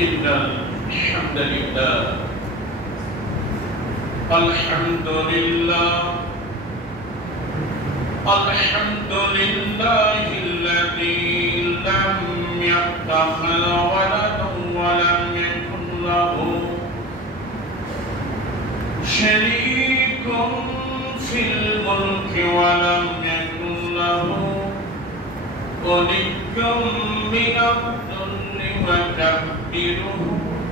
إن الحمد لله الحمد لله الحمد لله الذي لم يتخذ ولدا ولم يكن له شريك في الملك ولم يكن له ولي من الذل وكبره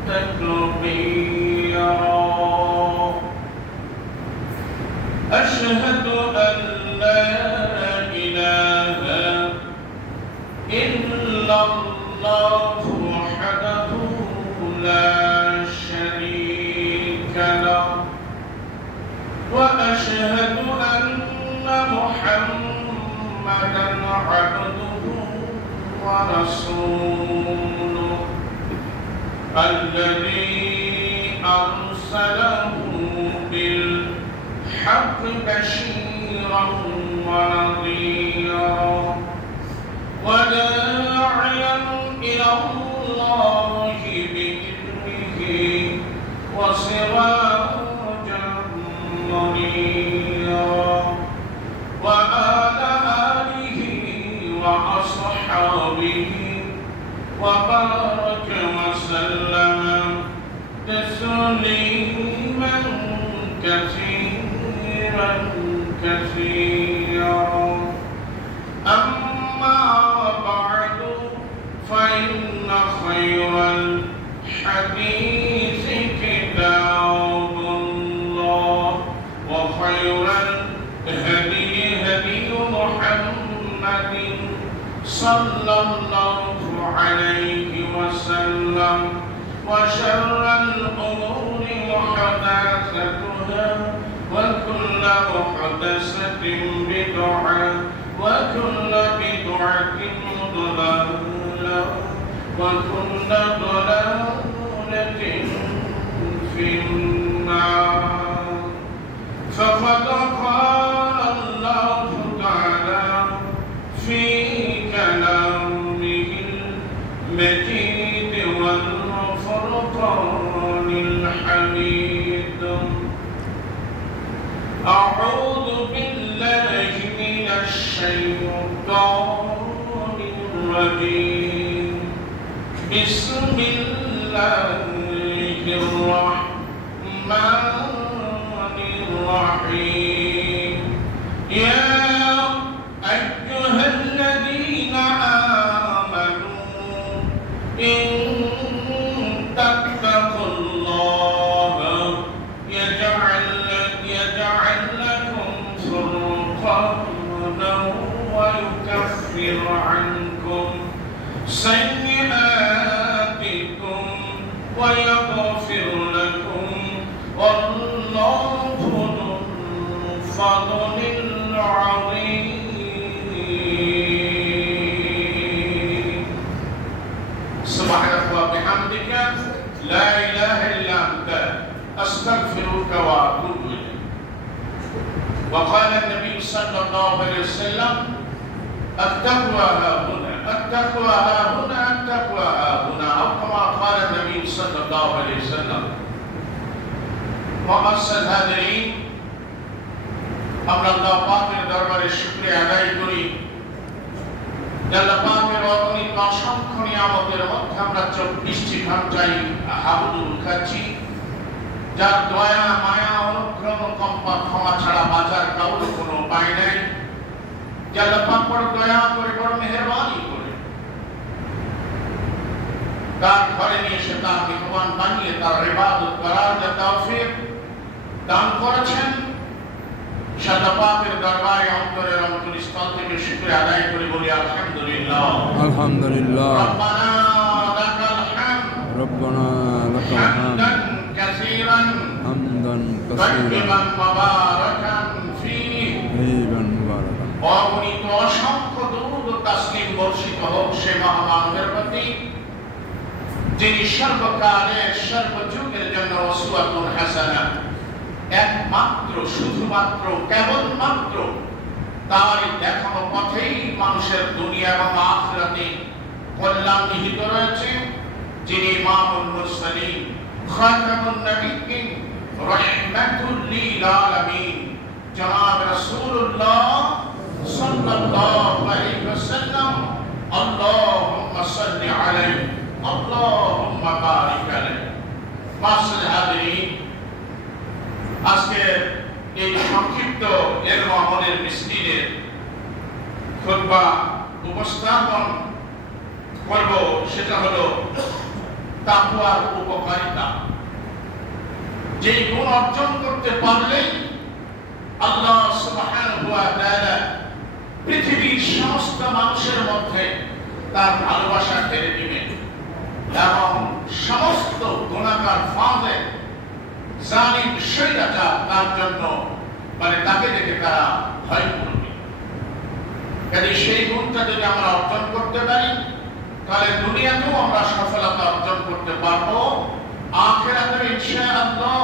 تكبيرا أشهد أن لا إله إلا الله وحده لا شريك له وأشهد أن محمدا عبده ورسوله الذي أرسله بالحق بشيرا ونذيرا وداعيا إلى الله بإذنه وسراجا منيرا وعلى آله وأصحابه وبارك وسلم تسليما كثيرا كثيرا أما بعد فإن خير الحديث كتاب الله وخير الهدي هدي محمد صلى الله عليه وسلم وشر الأمور محدثاتها وكل محدثة بدعة وكل بدعة ضلالة وكل ضلالة في النار فقد قال الله تعالى في كلامه المجيد والفرقان الحميد أعوذ بالله من الشيطان الرجيم بسم الله الرحمن الرحيم يا أيها الذين آمنوا إن تتقوا الله يجعل لكم فرقانا ويكفر عنكم سيئاتكم ويغفر لكم والله ذو الفضل العظيم سبحانك وبحمدك لا إله إلا أنت أستغفرك وأتوب إليك وقال النبي صلى الله عليه وسلم التقوى ها هنا التقوى ها هنا التقوى ها هنا أو كما قال النبي صلى الله عليه وسلم وأرسل هذين আমরা আল্লাহ পাকের দরবারে শুকরিয়া আদায় করি আল্লাহ পাকের অগণিত অসংখ্য নিয়ামতের মধ্যে আমরা 24টি ঘন্টায় হাবুদুল খাচ্ছি যার দয়া মায়া অনুগ্রহ কম্পা ক্ষমা ছাড়া বাজার কাউর কোনো উপায় নাই যে আল্লাহ পাক বড় দয়া করে বড় মেহেরবানি করে তার ঘরে নিয়ে এসে তার মেহমান বানিয়ে তার ইবাদত করার যে তৌফিক দান করেছেন সাদা পাকের দরবারে অন্তরের অন্তরস্থল থেকে শুকরিয়া আদায় করে বলি আলহামদুলিল্লাহ আলহামদুলিল্লাহ রব্বানা লাকাল হামদ রব্বানা লাকাল হামদ হামদান কাসীরান হামদান তাইয়িবান কাসীরান মুবারাকান ফীহি তাইয়িবান মুবারাকান অগণিত অসংখ্য দরুদ ও তাসলিম বর্ষিত হোক সে মহামানবের প্রতি যিনি সর্বকালের সর্বযুগের জন্য উসওয়াতুন হাসানা একমাত্র শুধুমাত্র কেবলমাত্র তার দেখানো পথেই মানুষের দুনিয়া এবং আখিরাতে কল্যাণ নিহিত রয়েছে যিনি ইমামুল মুরসালিন খাতামুন নবিয়্যিন রাহমাতুল লিল আলামিন জনাব রাসূলুল্লাহ সাল্লাল্লাহু আলাইহি ওয়াসাল্লাম আল্লাহুম্মা সাল্লি আলাইহি আল্লাহুম্মা বারিক আলাইহি। মাসুল হাদিরিন, আজকে এই সংক্ষিপ্ত এলম আমলের মিছিলের খুতবা উপস্থাপন করব, সেটা হলো তাকওয়ার উপকারিতা। যে গুণ অর্জন করতে পারলে আল্লাহ সুবহানাহু ওয়া তাআলা পৃথিবীর সমস্ত মানুষের মধ্যে তার ভালোবাসা ঢেলে দিবেন এবং সমস্ত গুনাহগার ফাঁদে জালিম শয়তান তার জন্য তাকে দেখে তারা ভয় করবে। কাজে সেই গুণটা যদি আমরা অর্জন করতে পারি, তাহলে দুনিয়াতেও আমরা সফলতা অর্জন করতে পারবো, আখিরাতেও ইনশাআল্লাহ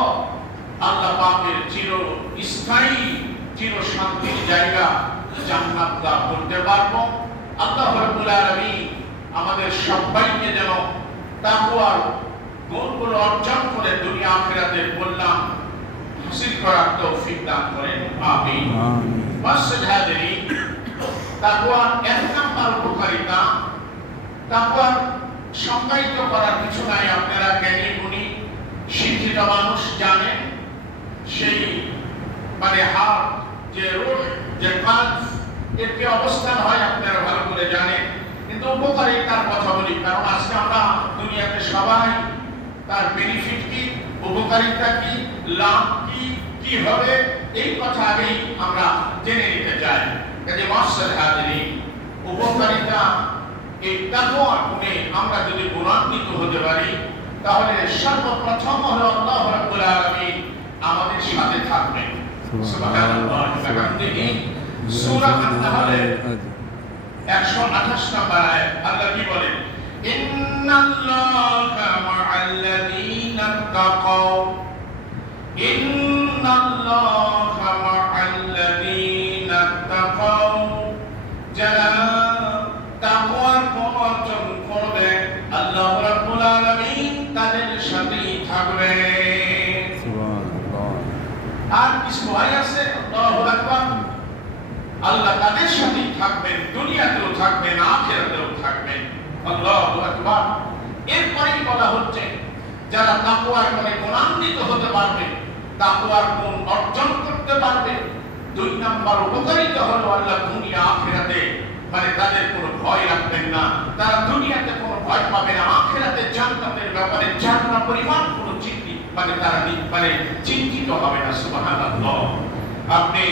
আল্লাহ পাকের চিরস্থায়ী চির শান্তির জায়গা জান্নাত লাভ করতে পারবো। আল্লাহ রাব্বুল আলামিন আমাদের সবাইকে যেন তাকওয়ার গুণগুলো অর্জন করে দুনিয়া আখিরাতের কল্যাণ হাসিল করার তৌফিক দান করেন, আমিন। মাসুল হাদিরিন, তাকওয়ার এক নাম্বার উপকারিতা, তাকওয়ার সংজ্ঞায়িত করার কিছু নাই, আপনারা জ্ঞানী গুণী শিক্ষিত মানুষ জানেন। সেই হার্ট, যে রূহ, যে কালব, এর কি অবস্থান হয় আপনারা ভালো করে জানেন। কিন্তু উপকারিতার কথা বলি, কারণ আজকে আমরা দুনিয়াতে সবাই তার বেনিফিট কি, উপকারিতা কি, লাভ কি, কি হবে, এই কথা আগেই আমরা জেনে নিতে চাই। কাজে মাসুল হাদিরিন, উপকারিতা এই তাকওয়ার গুণে আমরা যদি গুণান্বিত হতে পারি, তাহলে সর্বপ্রথম হলো আল্লাহ রাব্বুল আলামিন আমাদের সাথে থাকবেন। সুবহানাল্লাহ। দেখি সূরা আন-নাহলের 128 নম্বর আয়াত, আল্লাহ কি বলেন? ইন্নাল্লাহা মা'আল্লাযীনা তাকাও, ইন্নাল্লাহা মা'আল্লাযীনা তাকাও, যারা তাকওয়ার গুণ অর্জন করবে আল্লাহ রাব্বুল আলামিন তাদের সাথেই থাকবেন। সুবহানাল্লাহ। আর কিছু আয়াত আছে, আল্লাহু আকবার, আল্লাহ তাদের সাথেই থাকবেন, দুনিয়াতেও থাকবেন, আখিরাতেও থাকবেন। আল্লাহু আকবার। এরপরেই বলা হচ্ছে যারা তাকওয়ার গুণে গুণান্বিত হতে পারবে, তাকওয়ার গুণ অর্জন করতে পারবে, দুই নাম্বার উপকারিতা হলো আল্লাহ দুনিয়া আখিরাতে তাদের কোনো ভয় রাখবেন না, তারা দুনিয়াতে কোনো ভয় পাবে না, আখিরাতে জান্নাতের ব্যাপারে জান্নাত পরিমাণ কোনো তারা চিন্তিত হবে না। সুবহানাল্লাহ। আপনি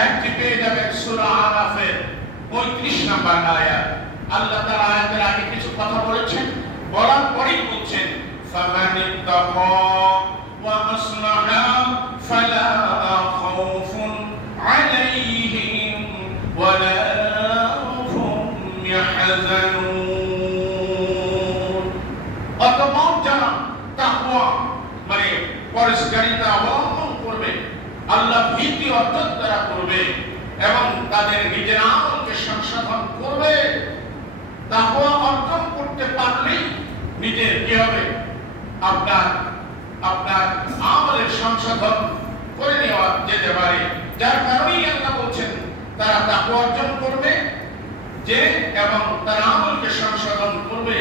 একটি পেয়ে যাবেন সূরা আরাফের 35 নম্বর আয়াত। আল্লাহ তাআলা আয়াতের আগে কিছু কথা বলেছেন, বলার পরেই বলছেন ফামানিত্তাকা ওয়া আসলাহা ফালা খাউফুন আলাইহিম ওয়ালা হুম ইয়াহজানুন। অতঃপর যারা তাকওয়া পরিষ্কারিতা অবলম্বন করবে, আল্লাহ ভীতি অর্জন তারা করবে এবং তাদের নিজের আমলকে সংশোধন করবে, তাকওয়া অর্জন করতে পারলেই নিজের কি হবে, আপনার আমলের সংশোধন করে নেওয়া যেতে পারে। যার কারণেই আল্লাহ বলছেন তারা তাকওয়া অর্জন করবে যে এবং তারা আমলকে সংশোধন করবে,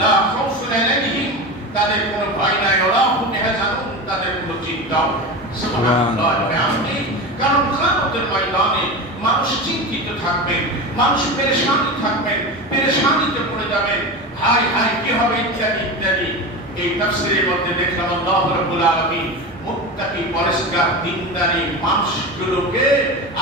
লা খাউফুন আলাইহিম, তাদের কোনো ভয় নাই, ওয়ালা হুম ইয়াহজানুন, তাদের কোনো চিন্তাও। সুবহানাল্লাহ। কারণ কিয়ামতের ময়দানে মানুষ চিন্তিত থাকবেন, মানুষ পেরেশানিতে পড়ে যাবেন, হায় হায় কি হবে ইত্যাদি ইত্যাদি। এই তাফসীরের মধ্যে দেখলাম আল্লাহ রাব্বুল আলামিন মুত্তাকি পরিষ্কার দিনদারি মানুষগুলোকে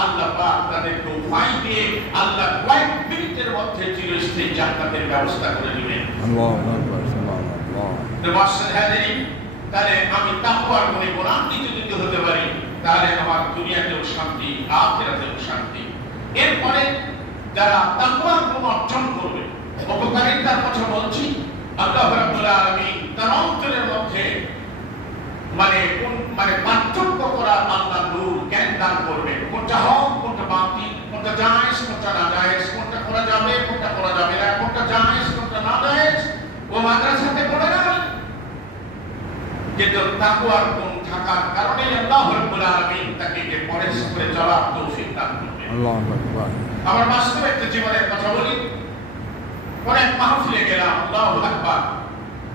আল্লাহ পাক তাদেরকে উপায় দিয়ে আল্লাহ কয়েক মিনিটের মধ্যে চিরস্থায়ী জান্নাতের ব্যবস্থা করে দিবেন। আল্লাহু আকবার। সুবহানাল্লাহ। মাসুল হাদিরিন, তাহলে আমি তাকওয়ার গুণে গুণান্বিত যদি হতে পারি, তাহলে আমার দুনিয়াতেও শান্তি, আখিরাতেও শান্তি। এরপরে যারা তাকওয়ার গুণ অর্জন করবে, উপকারিতার কথা বলছি, আল্লাহ রাব্বুল আলামিন তার অন্তরের মধ্যে পার্থক্য করা আল্লাহ নূর জ্ঞান দান করবে, কোনটা হক কোনটা বাতিল, কোনটা জায়েজ কোনটা নাজায়েজ, কোনটা করা যাবে কোনটা করা যাবে না, কোনটা জায়েজ কোনটা নাজায়েজ। ও মাদ্রাসাতে পড়ে না, কিন্তু তাকওয়ার গুণ থাকার কারণে আল্লাহ রাব্বুল আলামিন তাকে যে পরেশ করে চলার তৌফিক দান করবেন। আল্লাহু আকবার। আমার বাস্তব একটা জীবনের কথা বলি। অনেক মাহফিলে গেলাম, আল্লাহু আকবার।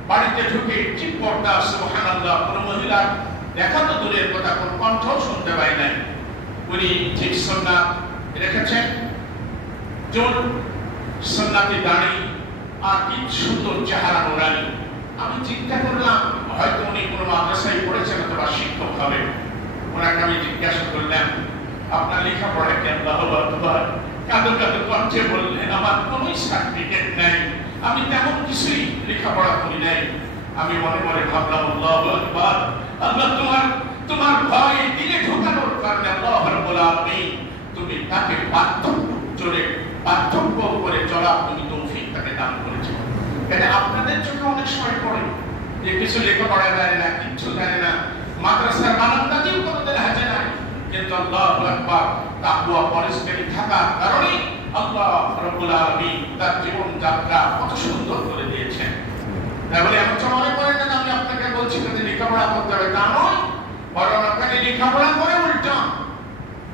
বাড়িতে ঢুকে ঠিক পর্দা, সুবহানাল্লাহ, কোন মহিলার দেখা তো দূরের কথা, কোন কণ্ঠ শুনতে পাই নাই। উনি ঠিক সুন্নাত রেখেছেন, চুল সুন্নাতি দাড়ি, আর কি সুন্দর চেহারা নুরানি। আমি চিন্তা করলাম হয়তো উনি কোনো মাদ্রাসায় পড়েছেন অথবা শিক্ষক হবে। ওনাকে আমি জিজ্ঞাসা করলাম, আপনার লেখাপড়া কি? আল্লাহু আকবার। কাঁদো কাঁদো কণ্ঠে বললেন, আমার কোনো সার্টিফিকেট নাই, আমি তেমন কিছুই লেখাপড়া করি নাই। আমি মনে মনে ভাবলাম, আল্লাহু আকবার, আল্লাহ তোমার ভয় দিলে ঢোকানোর কারণে আল্লাহ রাব্বুল আলামিন তুমি তাকে পার্থক্য করে চলা তুমি তৌফিক তাকে দান করেছো। এটা আপনাদের জন্য অনেক সময় পড়ে যে কিছু লেখাপড়া জানে না, কিচ্ছু জানে না, মাদ্রাসার বারান্দাতেও কোনোদিন হাজে নাই, কিন্তু আল্লাহু আকবার তাকওয়া পরিষ্কার থাকার কারণে আল্লাহ রাব্বুল আলামিন তার জীবন যাত্রা কত সুন্দর করে দিয়েছেন। তাহলে আমি তো মনে করেন না আমি আপনাকে বলছি যে লেখাপড়া করতে হবে, তা নয়, বরং আপনাকে লেখাপড়া করে উল্টা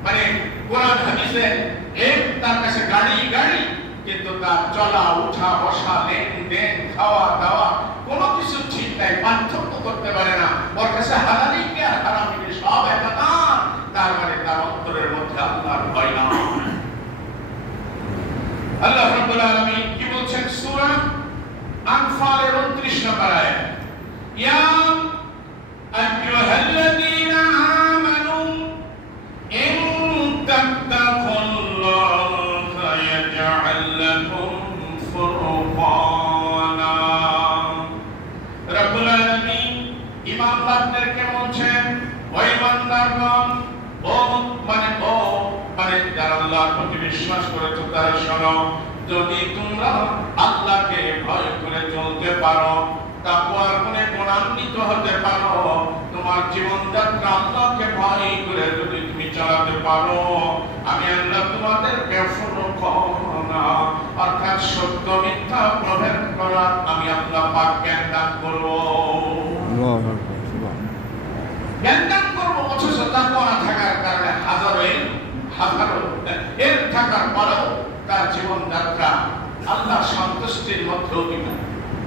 মানে কোরআন হাদিসের তার কাছে গাড়ি, কিন্তু তার চলা উঠা বসা লেনদেন খাওয়া দাওয়া কোনো কিছু ঠিক নাই, পার্থক্য করতে পারে না। ওর কাছে হালালি কি আর হারামি কি সব একাকার। তার মানে তার অন্তরের মধ্যে আল্লাহর ভয় না। আল্লাহ রাব্বুল আলামিন কি বলছেন সূরা আনফালের 29 নম্বর আয়াত, ইয়া আইয়ুহাল্লাযীনা আমানু ইন তাত্তাকুল্লাহা ইয়াজআল লাকুম ফুরকানা। রাব্বুল আলামিন ঈমানদারদেরকে বলছেন, ও ঈমানদারগণ, মানে যারা আল্লাহর প্রতি বিশ্বাস করেছো তারা শোনো, যদি তোমরা আল্লাহকে ভয় করে চলতে পারো, তাকওয়ার গুণে গুণান্বিত হতে পারো, তোমার জীবনযাত্রা আল্লাহকে ভয় করে যদি তুমি চালাতে পারো, আমি আল্লাহ তোমাদেরকে ফুরকানা অর্থাৎ সত্য মিথ্যা প্রভেদ করার আমি আল্লাহ পাক জ্ঞান দান করব। আল্লাহু আকবার। জ্ঞান দান করব। অথচ তাকওয়া না থাকার কারণে হাজারো এর থাকার পরেও তার জীবন যাত্রা আল্লাহ সন্তুষ্টির মধ্যে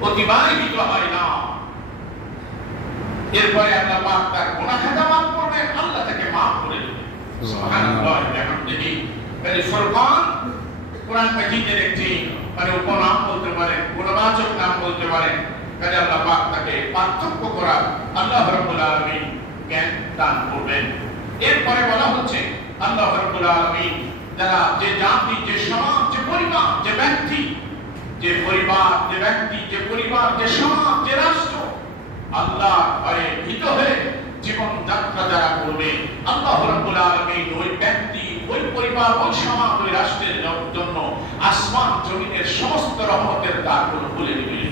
অতিবাহিত হয় না। এরপরে আল্লাহ পাক তার গুনাহ খাতা মাফ করবেন, আল্লাহ তাকে মাফ করে দেবেন। সুবহানাল্লাহ। এখন দেখি এই ফুরকান কোরআন মাজিদের একটি উপনাম বলতে পারেন, গুণবাচক নাম বলতে পারেন। কাজে আল্লাহ পাক তাকে পার্থক্য করা আল্লাহ রাব্বুল আলামিন জ্ঞান দান করবেন। এরপরে বলা হচ্ছে আল্লাহ রাব্বুল আলামিন যারা যে জাতি, যে সমাজ, যে পরিবার, যে ব্যক্তি, যে সমাজ, যে রাষ্ট্র আল্লাহ ভয়ে ভীত হয়ে জীবন যাত্রা যারা করবে, আল্লাহ রাব্বুল আলামিন ওই ব্যক্তি, ওই পরিবার, ওই সমাজ, ওই রাষ্ট্রের জন্য আসমান জমিনের সমস্ত রহমতের দ্বারগুলো খুলে দিবেন।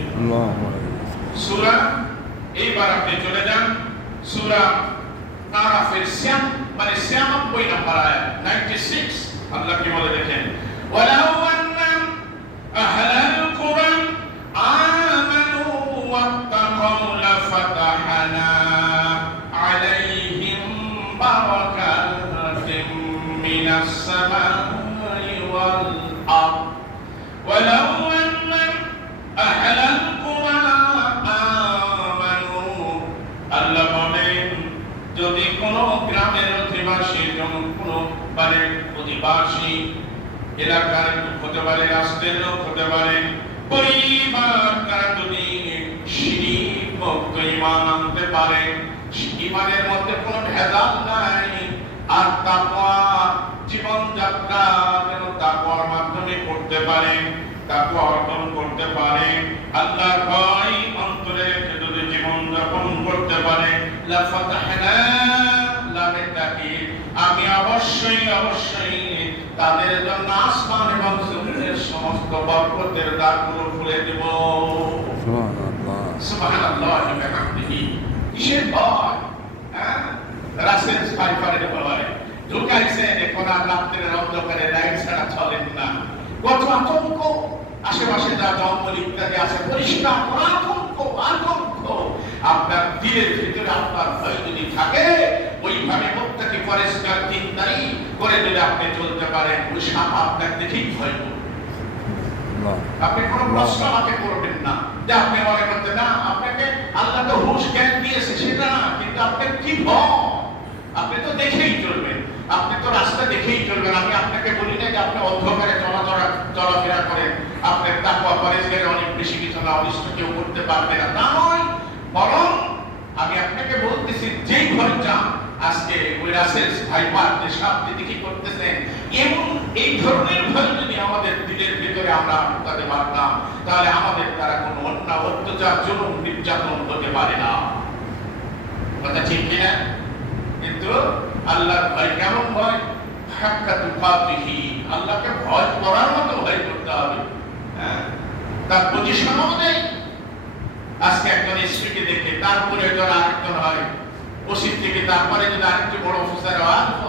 সূরা, এইবার আপনি চলে যান সূরা আরাফের 96 নম্বর আয়াত 96। আল্লাহ কি বলে দেখেন, ওয়ালাউ আন্না আহলাল কুরআন আমানু ওয়াত্তাকাউ লাফাতাহনা আলাইহিম বারাকাতিম মিনাস সামাই ওয়াল আরদ ওয়ালাউ আন্না আহলাল কুরআন আমানু। আল্লাহ বলেন, যদি কোন গ্রামের অধিবাসী, অধিবাসী এলাকার লোক হতে পারে, রাষ্ট্রের লোক হতে পারে, পরিবার, তারা যদি শিরিক মুক্ত ঈমান আনতে পারে, ঈমানের মধ্যে কোনো ভেজাল নাই, আর তাকওয়া জীবন যাত্রা যেন তাকওয়ার মাধ্যমে করতে পারে, তাকওয়া অর্জন করতে পারে, আল্লাহর ভয় অন্তরে রেখে যদি জীবন যাপন করতে পারে, লাফাতাহনা লামে তাকিদ, আমি অবশ্যই তাদের জন্য আসমান এবং জমিনের সমস্ত বরকতের দ্বারগুলো খুলে দেব। সুবহানাল্লাহ। সুবহানাল্লাহ। কিসের ভয়? রাসেল স্পাইফারের ভয় ঢুকাইছে, এখন আর রাত্রের অন্ধকারে লাইট ছাড়া চলেন না। কত আতঙ্ক, আশেপাশে যা জঙ্গল ইত্যাদি আছে পরিষ্কার আতঙ্ক। আপনার দিলের ভিতরে আপনার ভয় যদি থাকে, ওইভাবে মুত্তাকি পরেশগার দিনদারি করে যদি আপনি চলতে পারেন, ওই সাপ আপনাকে দেখেই ভয় করবে। আপনি কোনো প্রশ্ন আমাকে করবেন না যে আপনি মনে করতেন না আপনাকে আল্লাহ তো হুঁশ জ্ঞান দিয়েছে, সেটা না, কিন্তু আপনার কি ভয়, আপনি তো দেখেই চলবেন, আপনি তো রাস্তা দেখেই চলবেন। আমি আপনাকে বলি না যে আপনি অন্ধকারে চলাফেরা করেন, আপনার তাকওয়া পরেশগারে অনেক বেশি কিছু না, অনিষ্ট কেউ করতে পারবে না, তা নয়, বরং আমি আপনাকে বলতেছি যেই ভয়টা আজকে ওই রাসেলস ভাইপার যে সাপটি দেখি করতেছেন, এবং এই ধরনের ভয় যদি আমাদের দিলের ভিতরে আমরা আটকাতে পারতাম, তাহলে আমাদের দ্বারা কোনো অন্যায়, অত্যাচার, জুলুম, নির্যাতন হতে পারে না। কথা ঠিক কিনা? কিন্তু আল্লাহর ভয় কেমন ভয়? হাক্কা তুকাতিহি, আল্লাহকে ভয় করার মতো ভয় করতে হবে। তার পজিশন অনুযায়ী আজকে একজন এসপিকে দেখে তারপরে একজন আরেকজন হয়, ওসি থেকে তারপরে যদি আরেকটু বড়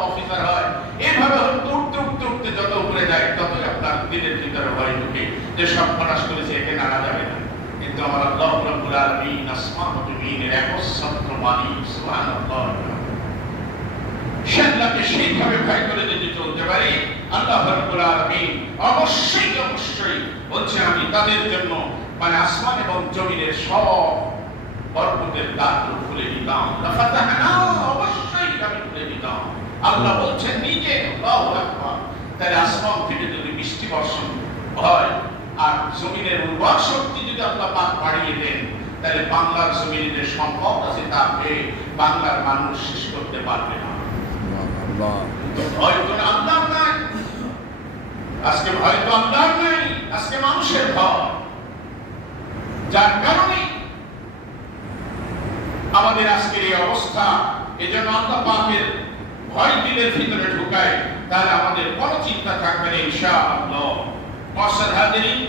অফিসার হয়, এইভাবে উঠতে উঠতে উঠতে যত উপরে যায় ততই আপনার দিলের ভিতরে ভয় ঢুকে যে সব ফনাস করেছে, একে নাড়া যাবে না। কিন্তু আমার আল্লাহ রাব্বুল আলামিন আসমান ও জমিনের একচ্ছত্র মালিক, সুবহানাল্লাহ, সে আল্লাহকে সেইভাবে ভয় করে যদি চলতে পারি, আল্লাহ রাব্বুল আলামিন অবশ্যই বলছে আমি তাদের জন্য মানে আসমান এবং জমিনের সব বরকতের দ্বার খুলে দিতাম, লাফাতাহনা, অবশ্যই আমি খুলে দিতাম। আল্লাহ বলছেন নিজে, আল্লাহু আকবার। তাহলে আসমান থেকে যদি বৃষ্টি বর্ষণ হয় আর জমিনের উর্বর শক্তি যদি আল্লাহ পাক বাড়িয়ে দেন, তাহলে বাংলার জমিনে সম্পদ আছে তাকে বাংলার মানুষ শেষ করতে পারবে না। হয়তো আল্লাহ নাই, আজকে হয়তো আল্লাহ নাই, আজকে মানুষের ভয়, যার কারণে আমাদের আজকের এই অবস্থা। এজন্য আল্লাহ পাকের ভয় দিলের ভিতরে ঢুকায়, তাহলে আমাদের কোনো চিন্তা থাকবে না ইনশাআল্লাহ। মুআজ্জাল হাজিরিন,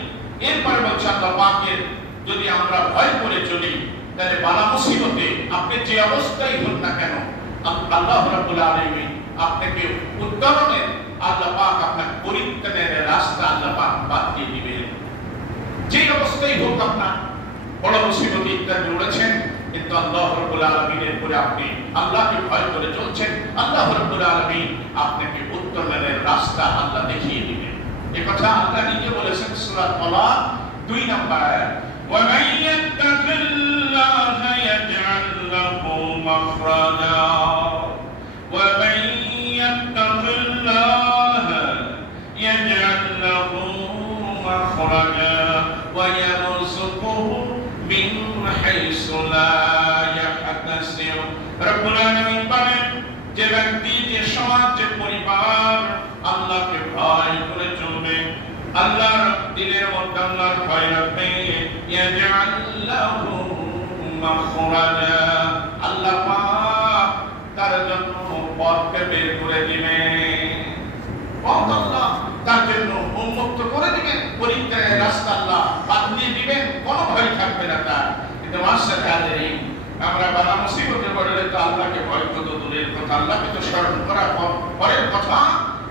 এরপরে বলছে আল্লাহ পাকের যদি আমরা ভয় করে চলি, তাহলে বালা মুসিবতে আপনি যে অবস্থায় হন না কেন, আল্লাহ রাব্বুল আলামিন আপনাকে উত্তরণের, আল্লাহ পাক আপনার পরিত্রাণের রাস্তা আল্লাহ পাক বাতিয়ে দিবেন। যে অবস্থায় হোক আপনার বড় মুসিবত ইত্যাদি রয়েছেন, কিন্তু আল্লাহ রাব্বুল আলামিনের পরে আপনি আল্লাহকে ভয় করে চলছেন, আল্লাহ রাব্বুল আলামিন আপনাকে উত্তরণের রাস্তা আল্লাহ দেখিয়ে দিবেন। এই কথা আল্লাহ নিজে বলেছেন সূরা তালাক 2 নম্বর আয়াত, ওয়া মান ইয়াত্তাকিল্লাহা ইয়াজআল লাহু মাখরাজা, ওয়া মান ইয়াত্তাকিল্লাহা ইয়াজআল লাহু মাখরাজা ওয়া ইয়ারযুকুহু মিন হাইসু লা ইয়াহতাসিব। রব্বুল আলামিন বলেন, যে ব্যক্তি, যে সমাজ, যে পরিবার আল্লাহকে ভয় করে চলবে, আল্লাহর দিলের মধ্যে আল্লাহর ভয় রাখবে, ইয়াজআল লাহু মাখরাজা, আল্লাহ পাক তার জন্য পথকে বের করে দিবেন, পথ আল্লাহ তার জন্য উন্মুক্ত করে দিবেন, পরিত্রাণের রাস্তা আল্লাহ বাতিয়ে দিবেন, কোনো ভয় থাকবে না তার। কিন্তু মুআজ্জাল হাজিরিন, আমরা বালা মুসিবতে পড়লে তো আল্লাহকে ভয় কত দূরের কথা, আল্লাহকে তো স্মরণ করা পরের কথা,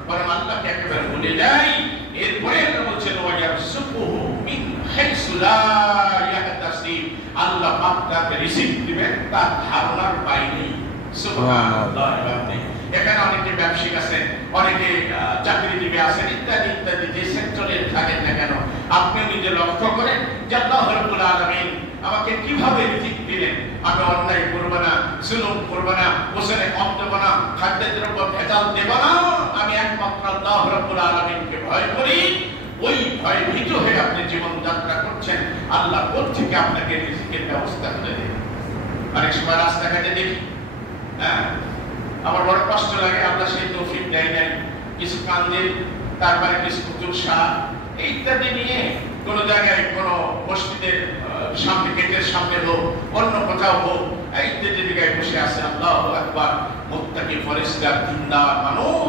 বরং আল্লাহকে একেবারে ভুলে যাই। এরপরে আল্লাহ বলছেন, ওয়া ইয়ারযুকুহু মিন হাইসু লা ইয়াহতাসিব, আল্লাহ পাক তাকে রিজিক দিবেন তার ধারণার বাইরে। সুবহানাল্লাহ। এখানে অনেকে ব্যবসায়িক আছেন, অনেকে চাকরিজীবী আছেন, ইত্যাদি ইত্যাদি, যে সেক্টরে থাকেন না কেন, আপনি নিজে লক্ষ্য করেন যে আল্লাহ রাব্বুল আলামিন আমাকে কিভাবে রিজিক দিলেন। আমি অন্যায় করব না, জুলুম করব না, ওজনে কম দেব না, খাদ্যদ্রব্য ভেজাল দেব না, আমি একমাত্র আল্লাহ রাব্বুল আলামিনকে ভয় করি। ওই ভয় ভীত হয়ে আপনি জীবন যাত্রা করছেন, আল্লাহ কোথা থেকে আপনাকে রিজিকের ব্যবস্থা করে দেন। অনেক সময় রাস্তাঘাটে দেখি, আমার বড় কষ্ট লাগে, আল্লাহ সেই তৌফিক দেয় নাই, কিছু কান্দের, তারপরে কিছু কুতুবশা ইত্যাদি নিয়ে কোন জায়গায় কোন মসজিদের সামনে, গেটের সামনে হোক, অন্য কোথাও হোক, ইত্যাদি জায়গায় বসে আছে। আল্লাহু আকবার, মুত্তাকি ফরেশগার দিনদার মানুষ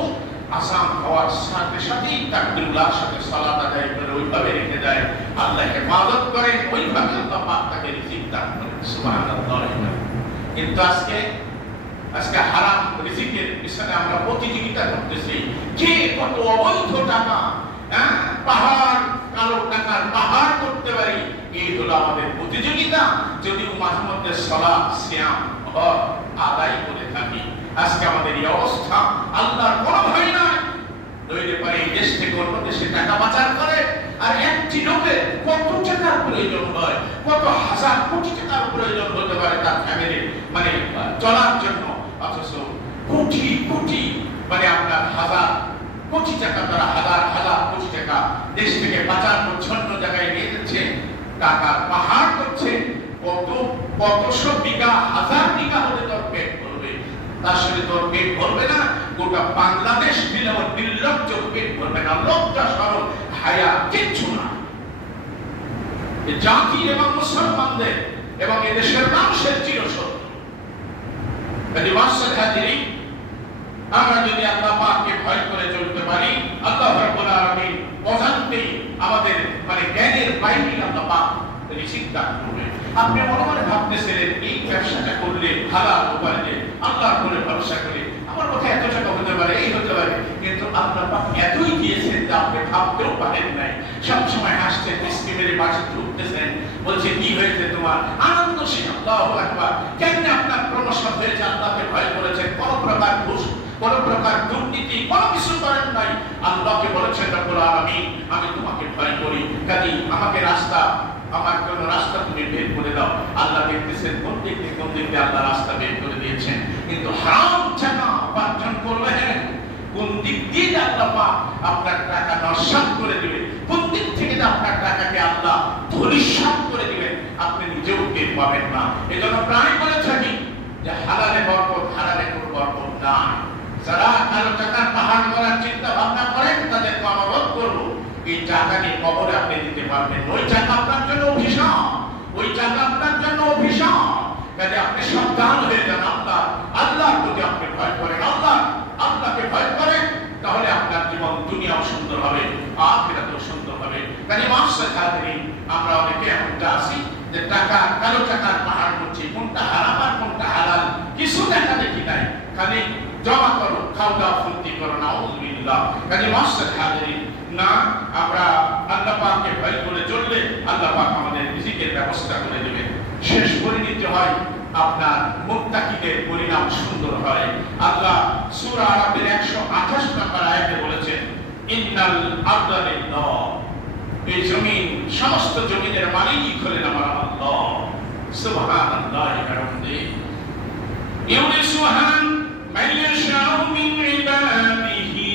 আসাম হওয়ার সাথে সাথেই তাকবীরুল্লাহর সাথে সালাত আদায় করে ওইভাবে রেখে দেয়, আল্লাহকে ইবাদত করেন, ওইভাবে আল্লাহ পাক তাকে রিজিক দান করেন। সুবহানাল্লাহ। কিন্তু আজকে হারাম রিজিকের পিছনে আমরা প্রতিযোগিতা করতেছি, কে কত অবৈধ টাকা, পাহাড়, কালো টাকার পাহাড় করতে পারি, এই হলো আমাদের প্রতিযোগিতা। যদিও মাঝে মধ্যে সালাত সিয়াম হজ আদায় করে থাকি, আজকে আমাদের এই অবস্থা। আল্লাহর কোনো ভয় নাই। নইলে পারে এই দেশ থেকে অন্য দেশে টাকা পাচার করে, আর একটি লোকের কত টাকার প্রয়োজন হয়, কত হাজার কোটি টাকার প্রয়োজন হতে পারে তার ফ্যামিলি মানে চলার জন্য, অথচ কোটি কোটি মানে আপনার হাজার কোটি টাকা, তারা হাজার হাজার কোটি টাকা দেশ থেকে পাচার করছে, অন্য জায়গায় নিয়ে যাচ্ছে, টাকার পাহাড় করছে। কত কতশো বিঘা হাজার বিঘা হলে তোর পেট ভরবে, তার সাথে তোর পেট ভরবে না। গোটা বাংলাদেশ দিলেও নির্লজ্জ পেট ভরবে না, লজ্জা শরম হায়া কিচ্ছু না। জাতি এবং মুসলমানদের এবং এদেশের মানুষের চিরশত্রু। আমরা যদি আল্লাহ পাককে ভয় করে চলতে পারি, আল্লাহ রাব্বুল আলামিন অজান্তেই আমাদের মানে জ্ঞানের বাইরে আল্লাহ পাক রিজিক দান করবে। আপনি মনে মনে ভাবতেছিলেন এই ব্যবসাটা করলে হালাল উপায়ে আল্লাহর উপরে ভরসা করে আমার কথা এত টাকা হতে পারে, এই হতে পারে, কিন্তু আল্লাহ পাক এতই দিয়েছেন যে আপনি ভাবতেও পারেন নাই। সবসময় হাসতে মিষ্টি মেরে বাড়িতে উঠতেছেন, বলছে কি হয়েছে তোমার, আনন্দ সেই আল্লাহু আকবার। কেন আপনার প্রমোশন হয়েছে, আল্লাহকে ভয় করেছেন, কোন প্রকার ঘুষ, কোন প্রকার দুর্নীতি, কোনো কিছু করেন নাই। আল্লাহকে বলেছেন রব্বুল আলামিন আমি তোমাকে ভয় করি, কাজী আমাকে রাস্তা, আমার কোন রাস্তা তুমি বের করে দাও। আল্লাহ দেখতেছেন কোন দিক দিয়ে আল্লাহ রাস্তা বের করে দিয়েছেন, কিন্তু হারাম টাকা উপার্জন করবেন কোন দিক দিয়ে আল্লাহ পাক আপনার টাকা নস্বাত করে দিবে, কোন দিক থেকে আপনার টাকাকে আল্লাহ ধূলিসাৎ করে দিবেন আপনি নিজেও টের পাবেন না। এজন্য প্রায় বলে থাকি যে হালালে বরকত, হারালে কোনো বরকত নাই। যারা কারো টাকার পাহাড় করার চিন্তা ভাবনা করেন তাদেরকে অনুরোধ করবো, এই টাকা নিয়ে কবরে আপনি দিতে পারবেন, ওই টাকা আপনার জন্য অভিশাপ, ওই টাকা আপনার জন্য অভিশাপ। কাজে আপনি সাবধান হয়ে যান, আল্লাহর প্রতি আপনি ভয় করেন, আল্লাহকে ভয় করেন, তাহলে আপনার জীবন দুনিয়াও সুন্দর হবে, আখিরাতেও সুন্দর হবে। কাজে মাসে খাতিরিন আমরা অনেকে এমনটা আছি যে টাকা, কারো টাকার পাহাড় করছি, কোনটা হারাম আর কোনটা হালাল কিছু দেখা দেখি নাই, খালি জমা করো, খাও দাও, ফুর্তি করো, নাউযুবিল্লাহ। কাজে মাসে খাতিরিন না, আমরা আল্লাহ পাককে ভয় করে চললে আল্লাহ পাক আমাদের রিজিকের ব্যবস্থা করে দেবেন। শেষ পরিণতি হয় আপনার মুত্তাকিদের পরিণাম সুন্দর হয়। আল্লাহ সূরা আরাফের 128 নম্বর আয়াতে বলেছেন ইন্নাল আরদা লিল্লাহ, এই জমিন সমস্ত জমিনের মালিক হলেন আমার আল্লাহ। সুবহানাল্লাহি ওয়া বিহামদিহি ইউরিসুহা মান ইয়াশাউ মিন ইবাদিহি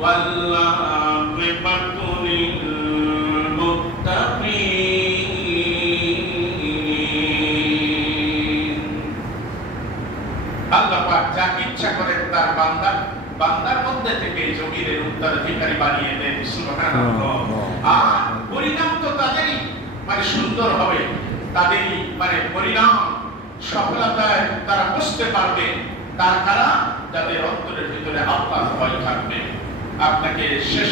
ওয়াল-আকিবাতু লিল-মুত্তাকিন। আল্লাহ পাক যাকে ইচ্ছা করেন তার বান্দার মধ্যে থেকে জমিনের উত্তরাধিকারী বানিয়ে দেন। সুবহানাল্লাহ। আর পরিণাম তো তাদেরই মানে সুন্দর হবে, তাদেরই মানে পরিণাম সফলতায় তারা বুঝতে পারবে, তার কারা যাদের অন্তরের ভিতরে আল্লাহর ভয় থাকবে। আপনাকে শেষ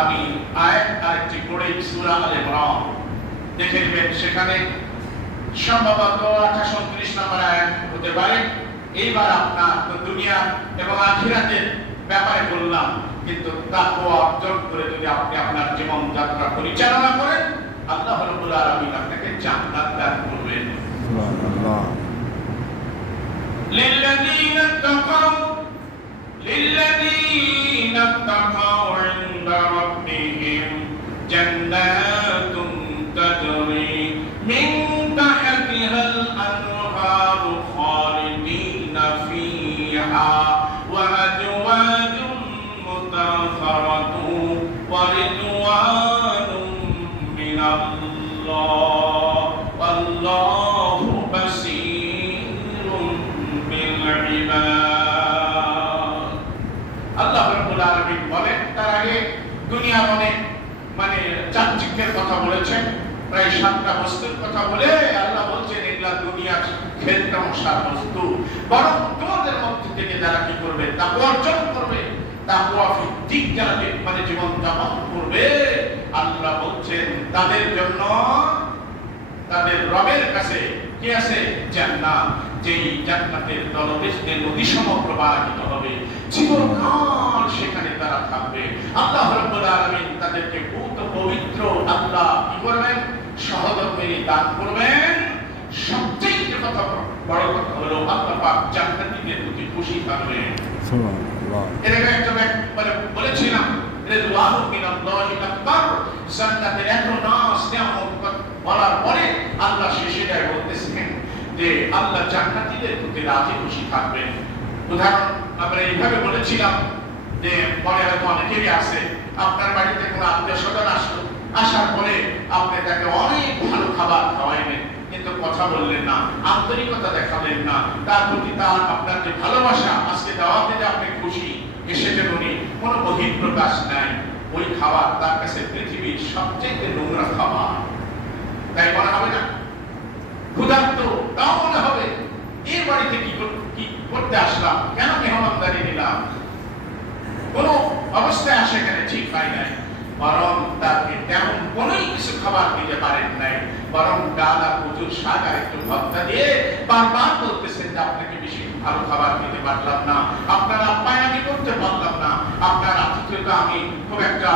আমি আয়াত আরেকটি পড়ে সূরা আলে ইমরান দেখে নেবেন, সেখানে সম্ভবত 28-29 নম্বর আয়াত হতে পারে। এইবার আপনার দুনিয়া এবং আখিরাতের ব্যাপারে বললাম, কিন্তু তাকওয়া অর্জন করে যদি আপনি আপনার জীবন যাত্রা পরিচালনা করেন আল্লাহ রাব্বুল আলামিন আপনাকে জান্নাত দান করবেন। সুবহানাল্লাহ। লিল্লাযীনা তাকাউ ইনদা রাব্বিহিম জান্নাতুন তাজরি মিন তাহতিহাল আনহারু খালিদিনা ফিহা ওয়া আজওয়াজুন মুতাহহারাতুন ওয়া রিদওয়ানুম মিনাল্লাহ ওয়াল্লাহু বাসীরুম বিল ইবাদ। আল্লাহ রাব্বুল আলামিন বলেন, তার আগে দুনিয়ার অনেক মানে চাকচিক্যের কথা বলেছেন, প্রায় 7টা বস্তুর কথা বলে আল্লাহ বলছেন এগুলা দুনিয়ার খেলতামশার বস্তু, বরং তোমাদের মধ্যে থেকে যারা কি করবে, তাকওয়া অর্জন করবে, তাকওয়া ভিত্তিক যারা মানে জীবন যাপন করবে, আল্লাহ বলছেন তাদের জন্য তাদের রবের কাছে কি আছে? জান্নাত। যেই জান্নাতের তলদেশ দিয়ে নদী সম প্রবাহিত হবে, জীবনকাল সেখানে তারা থাকবে। আল্লাহ রাব্বুল আলামিন তাদেরকে পবিত্র আল্লাহ কি করবেন? সহধর্মিনী দান করবেন। সবচেয়ে কথা বড় কথা হলো আল্লাহ পাক জান্নাতীদের প্রতি খুশি থাকবেন। সুবহানাল্লাহ। এর আগে একটা মানে বলেছিলাম রিদওয়ানু মিনাল্লাহি আকবার, জান্নাতের এত নাজ নিয়ামত বলার পরে আল্লাহ শেষে যায় বলতেছেন যে আল্লাহ জান্নাতীদের প্রতি রাজি খুশি থাকবেন। উদাহরণ আমরা এইভাবে বলেছিলাম যে পরে হয়তো অনেকেরই আছে, আপনার বাড়িতে কোনো আত্মীয় স্বজন আসলো, আসার পরে আপনি তাকে অনেক ভালো খাবার খাওয়াইলেন, কিন্তু কথা বললেন না, আন্তরিকতা দেখালেন না, তার প্রতি তার আপনার যে ভালোবাসা, আজকে দাওয়াতে যে আপনি খুশি এসেছেন উনি, কোনো বহিঃপ্রকাশ নাই, ওই খাবার তার কাছে পৃথিবীর সবচেয়ে নোংরা খাবার। তাই মনে হবে না? ক্ষুধার্ত তাও মনে হবে এই বাড়িতে কি করতে আসলাম, কেন মেহমানদারি নিলাম, কোনো অবস্থায় আসে এখানে ঠিক হয় নাই। বরং তাকে তেমন কোনোই কিছু খাবার দিতে পারেন নাই, বরং ডাল আর প্রচুর শাক আর একটু ভর্তা দিয়ে বারবার বলতেছেন যে আপনাকে বেশি ভালো খাবার দিতে পারলাম না, আপনার আপ্যায়ন আমি করতে পারলাম না, আপনার আতিথ্যতা আমি খুব একটা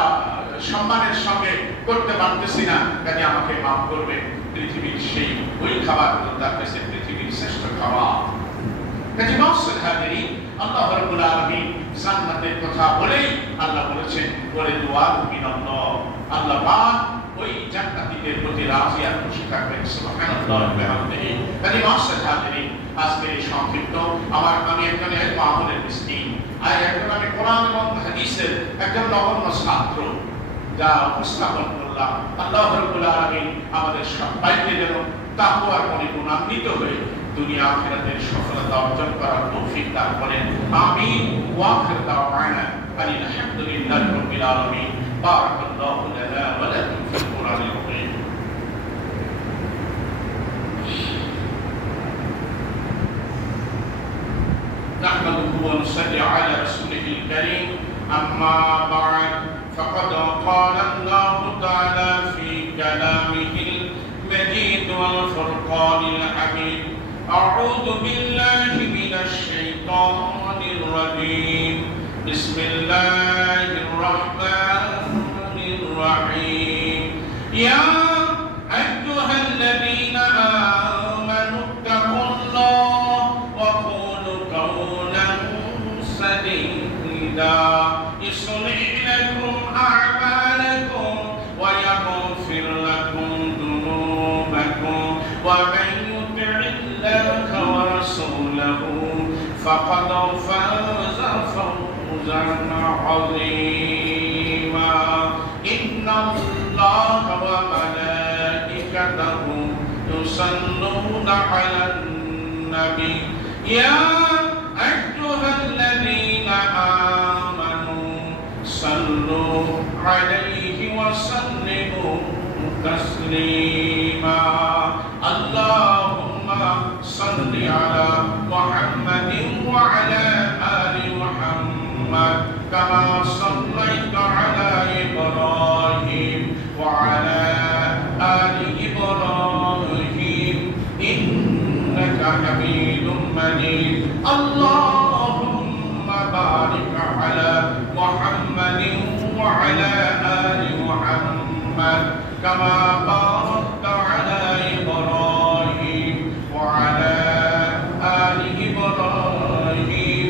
সম্মানের সঙ্গে করতে পারতেছি না, কাজে আমাকে মাফ করবে। পৃথিবীর সেই ওই খাবারগুলো তার কাছে পৃথিবীর শ্রেষ্ঠ খাবার। কাজে নওয়াজ হাজিরিন, আল্লাহ রাব্বুল আলামিন জান্নাতের কথা বলেই আল্লাহ বলেছেন বলে দোয়া মিনাল্লাহ, আল্লাহ পাক ওই জান্নাতীদের প্রতি রাজি আর খুশি থাকবেন। সুবহানাল্লাহ ওয়া বিহামদিহি। কাজে নওয়াজ হাজিরিন, আজকে এই সংক্ষিপ্ত আমি একজন আমলের মিসকিন, আর একজন আমি কোরআন এবং হাদিসের একজন নগণ্য ছাত্র, যা উপস্থাপন করলাম। আল্লাহ রাব্বুল আলামিন আমাদের সবাইকে যেন তাকওয়ার মনে গুণান্বিত হয়ে দুনিয়া আখিরাতের সফলতা অর্জন করার তৌফিক দান করেন। আমিন। ওয়া আখিরু দাওয়ানা আলহামদুলিল্লাহি রাব্বিল আলামিন। বারাকাল্লাহু লানা ওয়া লাকুম ফিল কুরআনিল কারীম। নাহমাদুহু ওয়া নুসাল্লি আলা রাসূলিহিল কারীম। আম্মা বা'দ, ফাকাদ ক্বালা আল্লাহু তাআলা ফি কালামিহিল মাজিদ ওয়াল ফুরকানিল হামিদ। أعوذ بالله من الشيطان الرجيم. بسم الله الرحمن الرحيم. يا أيها الذين آمنوا اتقوا الله وقولوا قولا سديدا يصلح لكم أعمالكم ويغفر لكم ذنوبكم ومن الله ورسوله فقد فاز فوزا عظيما. إن الله وملائكته يصلون على النبي. يا أيها الذين آمنوا صلوا عليه وسلموا تسليما. اللهم صل على محمد وعلى آل محمد كما صليت على إبراهيم وعلى آل إبراهيم إنك حميد مجيد. اللهم بارك على محمد وعلى آل محمد كما باركت على إبراهيم وعلى آل إبراهيم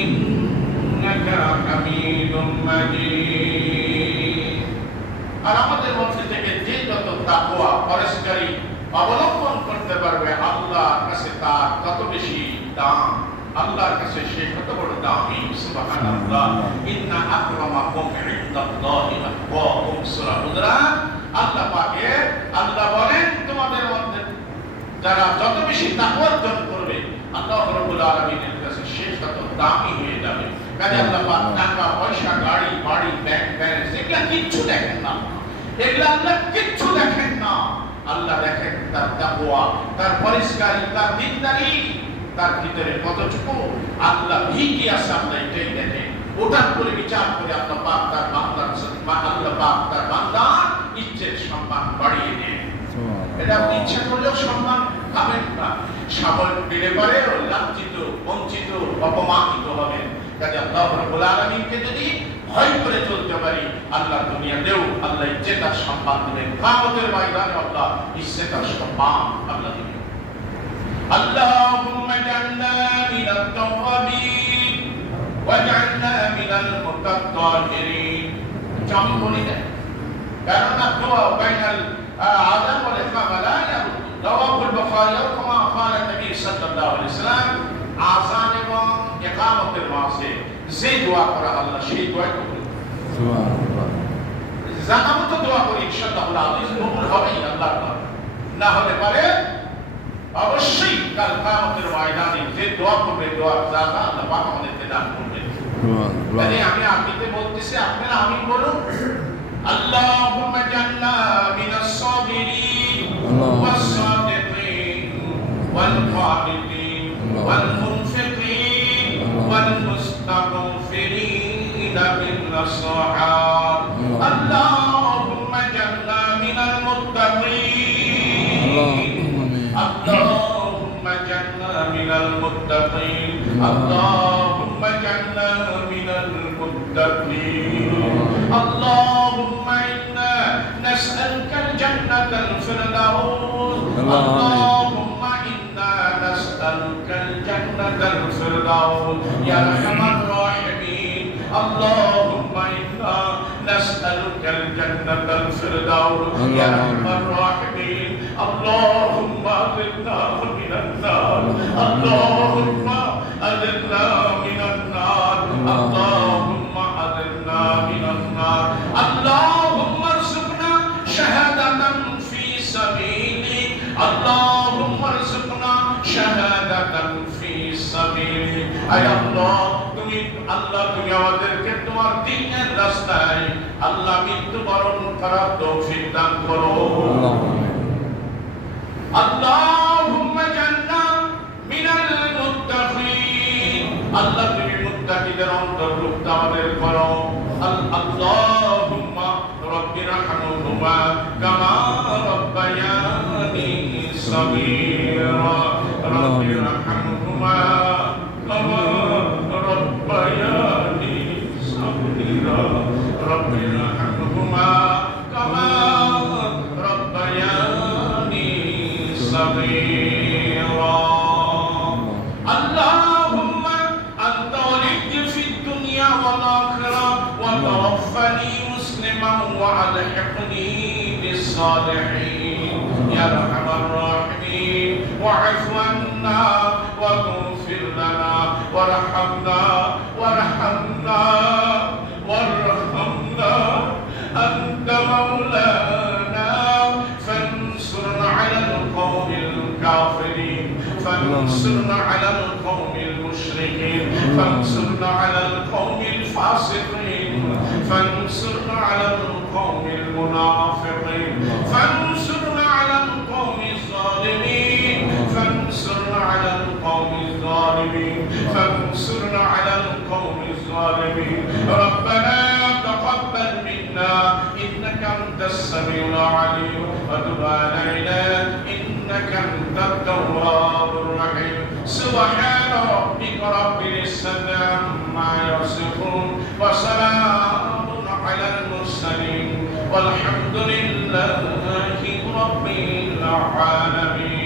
إنك حميد مجيد. আর আমাদের মধ্যে থেকে যে যত তাকওয়া পরস্পরই অবলম্বন করতে পারবে, আল্লাহর কাছে তার তত বেশি দাম, আল্লাহর কাছে সে কত বড় দামি। সুবহানাল্লাহ। ইন্না আকরামাকুম ইনদাল্লাহি আতকাকুম। সূরা হুজুরাত। আল্লাহ পাকে আল্লাহ বলেন তোমাদের মধ্যে যারা যত বেশি তাকওয়া অর্জন করবে, আল্লাহ রাব্বুল আলামিনের কাছে সে তত দামি হয়ে যাবে। কাজে আল্লাহ পাক টাকা পয়সা গাড়ি বাড়ি ব্যাংক ব্যালেন্স এগুলা কিচ্ছু দেখেন না, এগুলা আল্লাহ কিচ্ছু দেখেন না। আল্লাহ দেখেন তার তাকওয়া, তার পরিষ্কারী, তার দিনদারি, তার ভিতরে কতটুকু আল্লাহ ভীতি আছে আল্লাহ এটাই দেখেন। ওটার করে বিচার করে আল্লাহ পাক তার বান্দার আল্লাহ পাক তার বান্দার ইচ্ছের সম্মান বাড়িয়ে দেন। এটা আপনি ইচ্ছা করলেও সম্মান পাবেন না, সাময়িক দিলে পরে লাঞ্ছিত বঞ্চিত অপমানিত হবেন। কাজে আল্লাহ রাব্বুল আলামিনকে যদি ভয় করে চলতে পারি, আল্লাহ দুনিয়াতেও আল্লাহ ইজ্জত আর সম্মান দিবেন, কিয়ামতের ময়দানে আল্লাহ ইজ্জত আর সম্মান আল্লাহ দিবেন। اللهم اجعلنا من التوابين واجعلنا من المتطهرين جمهورنا كان الدعاء بين العدم والإقامة لا يرد رواه البخاري كما قال النبي صلى الله عليه وسلم আযান এবং ইকামতের মাঝে যে দোয়া করা আল্লাহ সেই দোয়া কবুল সুবহানাল্লাহ। জানামত দোয়া করি ইনশাআল্লাহ আল্লাহ কবুল হবেই আল্লাহ না হলে পারে অবশ্যই কাল কিয়ামতের ময়দানে যে দোয়া করবে দোয়া জানা আল্লাহ পাক আমাদেরকে দান করবেন। সুবহানাল্লাহ। তাই আমি আপনিতে বলতেছি আপনারা আমি বলুন আল্লাহুম্মা জান্না মিনাস সাবিরিন ওয়াস সাদিকিন ওয়াল কানিতিন ওয়াল মুনফিকিন ওয়াল মুস্তাগফিরিন বিল আসহার আল্লাহুম্মা জান্না মিনাল মুত্তাকিন اللهم اجعلنا من المتقين اللهم اجعلنا من المتقين اللهم إنا نسألك الجنة الفردوس اللهم إنا نسألك الجنة الفردوس يا أرحم الراحمين اللهم إنا نسألك الجنة الفردوس يا أرحم الراحمين اللهم أجرنا من النار اللهم أجرنا من النار اللهم أجرنا من النار اللهم ارزقنا شهادة في سبيلك اللهم ارزقنا شهادة في سبيلك أي الله তুমি আল্লাহ তুমি আমাদেরকে তোমার দ্বীনের রাস্তায় আল্লাহ মৃত্যুবরণ করার তৌফিক দান করো। আল্লাহুম্মা জান্না মিনাল মুত্তাকিন আল্লাহ তুমি মুত্তাকিদের অন্তর্ভুক্ত আমাদের করো। আল্লাহুম্মা রাব্বিরহামহুমা কামা রাব্বায়ানি সাগীরা রাব্বিরহামহুমা কামা রাব্বায়ানি সাগীরা রাব্বিরহামহুমা কামা রাব্বায়ানি صغيرا اللهم أنت ولي في الدنيا والآخرة وتوفني مسلما وألحقني بالصالحين يا أرحم الراحمين واعف عنا واغفر لنا وارحمنا وارحمنا وارحمنا أنت مولانا فانصرنا على القوم الكافرين فانصرنا على القوم المشركين فانصرنا على القوم الفاسقين فانصرنا على القوم المنافقين فانصرنا على القوم الظالمين فانصرنا على القوم الظالمين فانصرنا على القوم الظالمين ربنا تقبل منا إنك أنت السميع العليم وتب علينا إنك أنت التواب الرحيم سبحان ربك رب العزة عما يصفون وسلام على المرسلين والحمد لله رب العالمين.